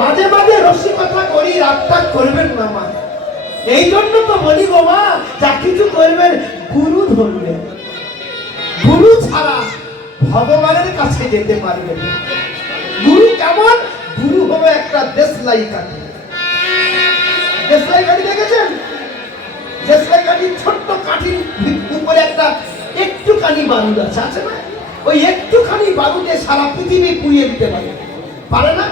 মাঝে মাঝে রসিকতা করি, রাগটা করবেন না মা। এই জন্য তো বলি গো মা, যা কিছু করবেন গুরু ধরবেন। গুরু ছাড়া ভগবানের কাছে যেতে পারবেন না। গুরু কেমন? গুরু হলো একটা দেশলাই কাঠি। দেশলাই কাঠি দেখেছেন? দেশলাই কাঠির ছোট্ট কাঠির উপরে একটা একটুখানি বারুদ আছে, আছে না? ওই একটুখানি বারুদে সারা পৃথিবী পুড়িয়ে দিতে পারে, পারে না?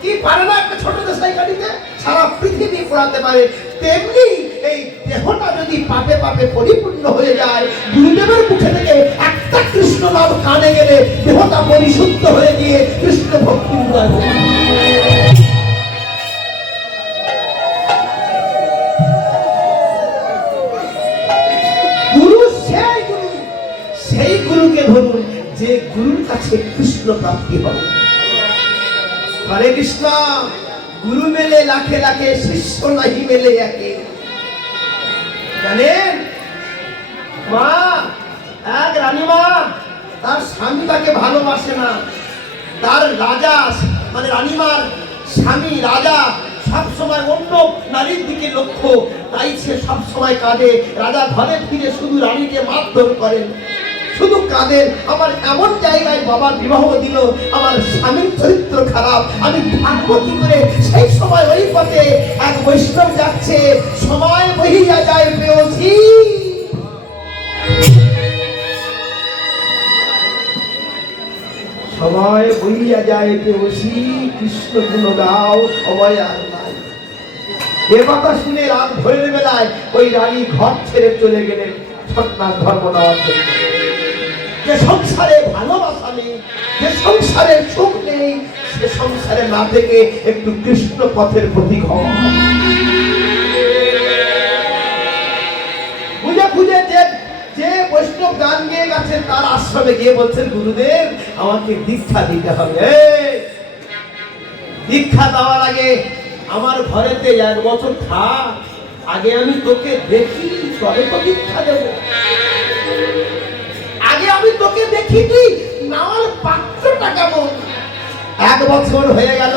কি পারে না? একটা ছোট দেশলাই কাঠিতে সারা পৃথিবী পোড়াতে পারে। তেমনি এই দেহটা যদি পাপে পাপে পরিপূর্ণ হয়ে যায়, গুরুদেবের মুখে থেকে একটা কৃষ্ণ নাম কানে গেলে দেহটা পরিশুদ্ধ হয়ে গিয়ে কৃষ্ণ ভক্তি উদয় হয়। গুরু সেই গুরু, সেই গুরুকে ধরুন যে গুরুর কাছে কৃষ্ণ প্রাপ্তি হবে। হরে কৃষ্ণ। গুরু মেলে লাখে লাখে, শিষ্য নাহি মেলে একে। জানেন মা, এক রানীমা, তার স্বামী তাকে ভালোবাসে না। তার রাজা মানে রানীমার স্বামী রাজা সবসময় অন্য নারীর দিকে লক্ষ্য, তাই সে সবসময় কাঁদে। রাজা ঘরে ফিরে শুধু রানীকে মারধর করেন, শুধু কাঁদেন। আমার এমন জায়গায় বাবার বিবাহ দিল, আমার স্বামীর চরিত্র খারাপ, আমি থাকবো কি করে? সেই সময় ওই পথে এক বৈষ্ণব যাচ্ছে, সময় বহিয়া যায় প্রেয়সী। সময় বহিয়া যায় প্রেয়সী, কৃষ্ণ গুণ গাও সময় আর নাই। এ কথা শুনে রাত ভোরের বেলায় ওই রানী ঘর ছেড়ে চলে গেলেন সন্ন্যাস ধর্ম নেওয়ার জন্য। যে সংসারে ভালোবাসা নেই, যে সংসারে সুখ নেই, সে সংসারে না থেকে একটু কৃষ্ণ পথের প্রতীক হওয়া। খুঁজে খুঁজে যে বৈষ্ণব গান গেয়ে গেছেন তার আশ্রমে গিয়ে বলছেন, গুরুদেব আমাকে দীক্ষা দিতে হবে। দীক্ষা দেওয়ার আগে আমার ঘরেতে 1 বছর থাক, আগে আমি তোকে দেখি, তবে তো দীক্ষা দেব। আগে আমি তোকে দেখি তুই নাওয়ার পাত্রটা কেমন। 1 বছর হয়ে গেল,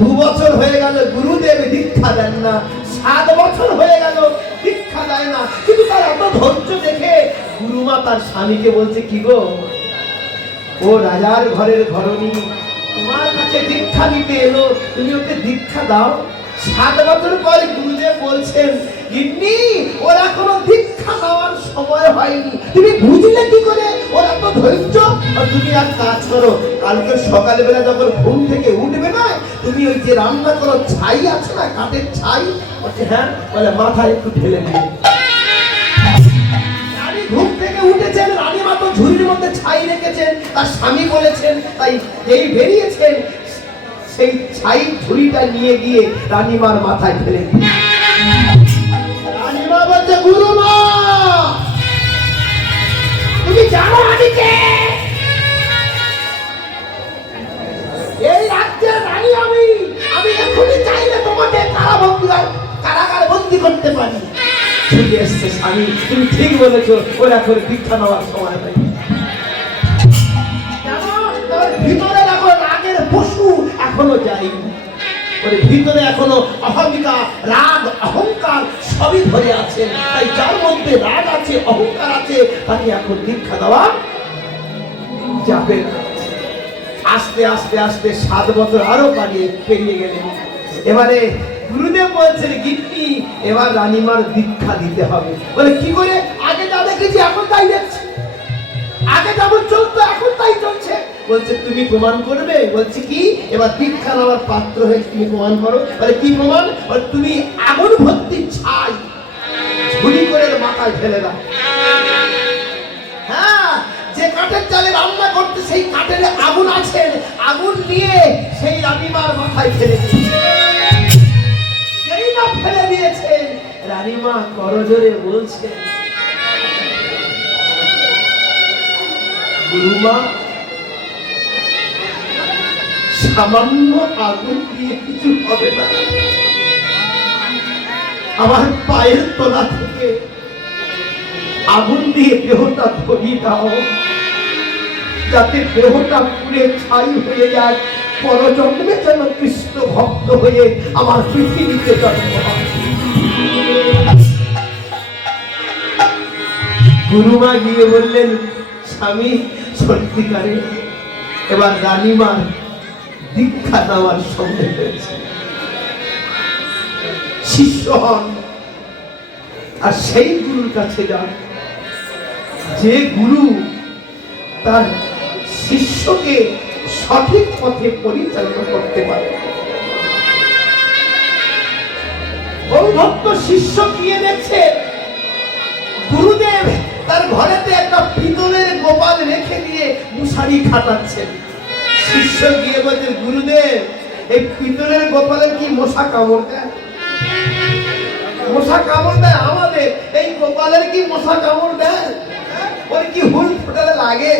2 বছর হয়ে গেল, গুরুদেব দীক্ষা দেন না। 7 বছর হয়ে গেল, দীক্ষা দেয় না। কিন্তু তার এত ধৈর্য দেখে গুরুমা তার স্বামীকে বলছে, কি গো, ও রাজার ঘরের ঘরণী তোমার কাছে দীক্ষা নিতে এলো, তুমি ওকে দীক্ষা দাও। 7 বছর পরে গুরুদেব বলছেন, গিন্নি ওর এখনো দীক্ষা নেওয়ার সময় হয়নি। তুমি বুঝলে কি করে ওর এত ধৈর্য? আর তুমি এক কাজ করো, কালকে সকালবেলা যখন ঘুম থেকে উঠবে না, তুমি ওই যে রান্না করো ছাই আছে না, কাঠের ছাই, বলছে হ্যাঁ, বলে মাথায় একটু ঢেলে দিও। রানী ঘুম থেকে উঠেছেন, রানীমা তো ঝুড়ির মধ্যে ছাই রেখেছেন, তার স্বামী বলেছেন, তাই যেই বেরিয়েছেন সেই ছাই ঝুড়িটা নিয়ে গিয়ে রানীমার মাথায় ফেলে দিল। রানীমা বলছে, গুরুমা তুমি জানো আমি কে? এই রাজ্যের রানী আমি। আমি এখনই চাইলে তোমাকে কারাগার বন্দী করতে পারি। ছুটে এসছে স্বামী, তুমি ঠিক বলেছো, ওরা করে দীক্ষা নেওয়ার সময় পাই। ভিতরে দেখো রাগের পশু এখনো যায়নি, ওর ভিতরে এখনো অহমিকা, রাগ, অহংকার সবই ধরে আছে। তাই যার মধ্যে রাগ আছে, অহংকার আছে, তাকে এখন দীক্ষা দেওয়া যাবে না। আস্তে আস্তে আস্তে 7 বছর আরো পেরিয়ে গেলেন। এবারে গুরুদেব বলছেন, গিন্নি এবার রানীমার দীক্ষা দিতে হবে। বলে কি করে? আগে যা দেখেছি এখন তাই দেখছি, আগে যেমন চলতো এখন তাই চলছে। বলছে তুমি প্রমাণ করবে। বলছে কি? এবার দীক্ষা নেওয়ার পাত্র হয়েছে, তুমি প্রমাণ করো। বলে কি প্রমাণ? তুমি আগুন ভর্তি ছাই ঝুড়ি করে মাথায় ফেলে দাও। হ্যাঁ, যে কাঠের চালে রান্না করতে সেই কাঠের আগুন আছে, আগুন নিয়ে সেই রানীমার মাথায় ফেলে দিয়েছে। সেই না ফেলে দিয়েছেন, রানীমা করজোরে বলছে, গুরুমা সামান্য আগুন দিয়ে কিছু হবে না, আমার পায়ের তলা থেকে আগুন দিয়ে দেহটা ধরিয়ে দাও, যাতে দেহটা পুড়ে ছাই হয়ে যায়, পরজন্মে যেন কৃষ্ণ ভক্ত হয়ে আমার পৃথিবীতে জন্ম হয়। গুরুমা গিয়ে বললেন, স্বামী সত্যিকারে এবার রানীমার দীক্ষা দেওয়ার সময় হয়েছে, শিষ্য হন আর সেই গুরুর কাছে যান যে গুরু তার শিষ্যকে সঠিক পথে পরিচালনা করতে পারে। ওই ভক্ত শিষ্য গিয়ে দেখছে গুরুদেব তার ঘরেতে একটা পিতলের গোপাল রেখে দিয়ে মুশারি খাটাচ্ছেন। শিষ্য গিয়ে বলছে, গুরুদেব এই পিতলের গোপালের কি মশা কামড় দেয়? মশা কামড় দেয় আমাদের, এই গোপালের কি মশা কামড় দেয়? ওর কি হুল ফোটালে লাগে?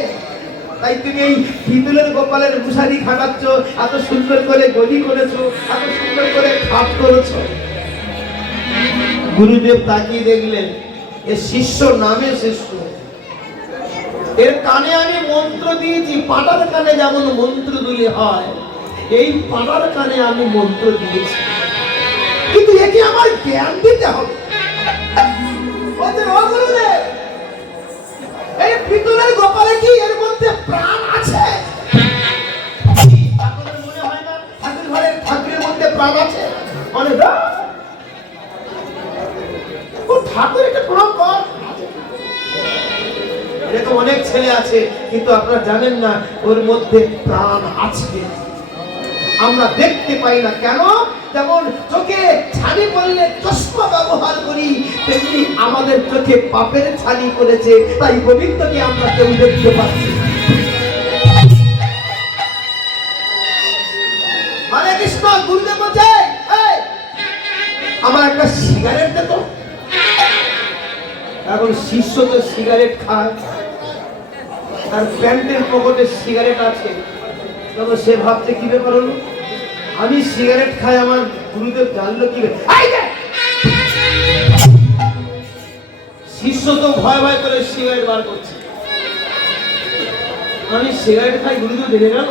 তাই তুমি এই পিতলের গোপালের মুশারি খাটাচ্ছ, এত সুন্দর করে গদি করেছো, এত সুন্দর করে খাট করেছো। গুরুদেব তাকিয়ে দেখলেন এ শিষ্য নামে শিষ্য, এর কানে আমি মন্ত্র দিয়েছি, পাটার কানে যেমন মন্ত্র দিলে হয় এই পাটার কানে আমি মন্ত্র দিয়েছি, কিন্তু একে আমার জ্ঞান দিতে হবে। এই পিতলের গোপালে কি এর মধ্যে প্রাণ আছে? আপনাদের মনে হয় না ঠাকুর ঘরের ঠাকুরের মধ্যে প্রাণ আছে? অনেক ঠাকুর একটা প্রণাম কর, এরকম অনেক ছেলে আছে কিন্তু আপনারা জানেন না ওর মধ্যে প্রাণ আছে, আমরা দেখতে পাই না। কেন? যেমন চোখে ছানি পড়লে চশমা ব্যবহার করি, তেমনি আমাদের চোখে পাপের ছানি পড়েছে, তাই গোবিন্দকে আমরা কেউ দেখতে পাচ্ছি। হরে কৃষ্ণ। গুরুদেব বলছে, আমার একটা সিগারেট দে তো। এখন শিষ্য তো সিগারেট খায়, তার প্যান্টের পকেটে সিগারেট আছে, তবে সে ভাবতে কি ব্যাপার হলো, আমি সিগারেট খাই, আমার গুরুদেব জানলো কি? শিষ্য তো ভয় ভয় করে সিগারেট বার করছে, আমি সিগারেট খাই, গুরুদেব দেখে গেল,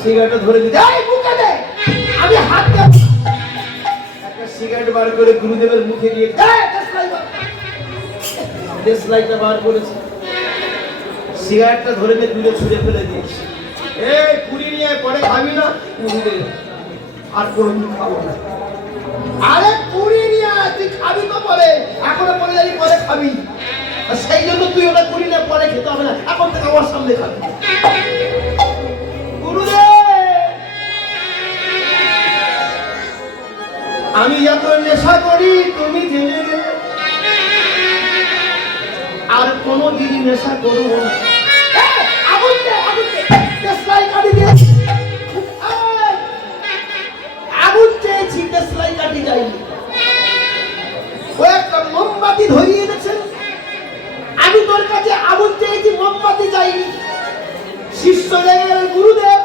সিগারেটটা ধরে দিতে আমি হাত দেব, একটা সিগারেট বার করে গুরুদেবের মুখে দিয়ে দেশলাইটা বার করেছে, সিগারেটটা ধরে নিয়ে দূরে ছুঁড়ে ফেলে দিয়েছে। এই পুরি নিয়ে পরে খাবি না? আর কোনদিন খাবো না। আরে পুরি নিয়ে তুই খাবি তো পরে, এখনো পরে যাই পরে খাবি, সেই জন্য তুই ওটা পুরি নিয়ে পরে খেতে হবে না, এখন থেকে আমার সামনে খাবি। আমি যত নেশা করি তুমি জেনে গেলে, আর কোনদিন নেশা করবো না। আগুন চেয়েছি, দেশলাই কাটি যায়নি, ও একটা মোমবাতি ধরিয়ে এনেছে, আমি তোর কাছে আগুন চেয়েছি, মোমবাতি চাইনি। শিষ্য লেগে গেল, গুরুদেব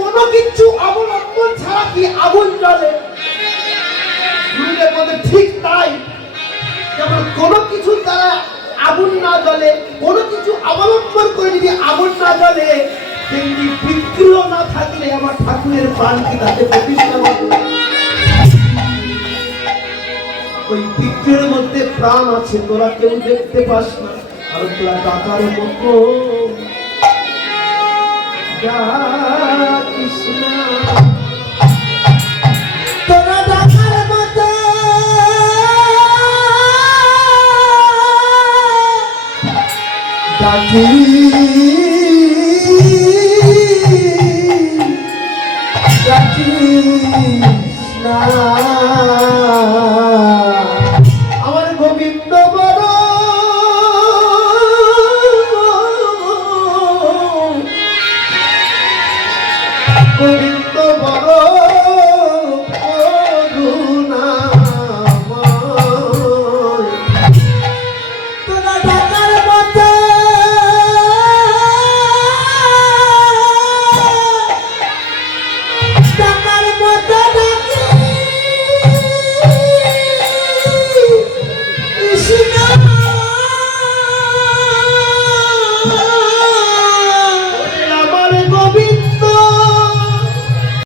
কোনো কিছু অবলম্বন ছাড়া কি আগুন জ্বলে? গুরুদেব বলে, ঠিক তাই, যেমন কোনো কিছু দ্বারা আগুন না জ্বলে, কোনো কিছু অবলম্বন করে যদি আগুন না জ্বলে, তেমনি বিগ্রহ না থাকলে আমার ঠাকুরের প্রাণ কি তাকে প্রতিষ্ঠা করবে? ওই বিগ্রহের মধ্যে প্রাণ আছে, তোরা কেউ দেখতে পাস না, আর তোরা ডাকার মতো কৃষ্ণ, তোরা ডাকার মতো ডাকি কৃষ্ণ।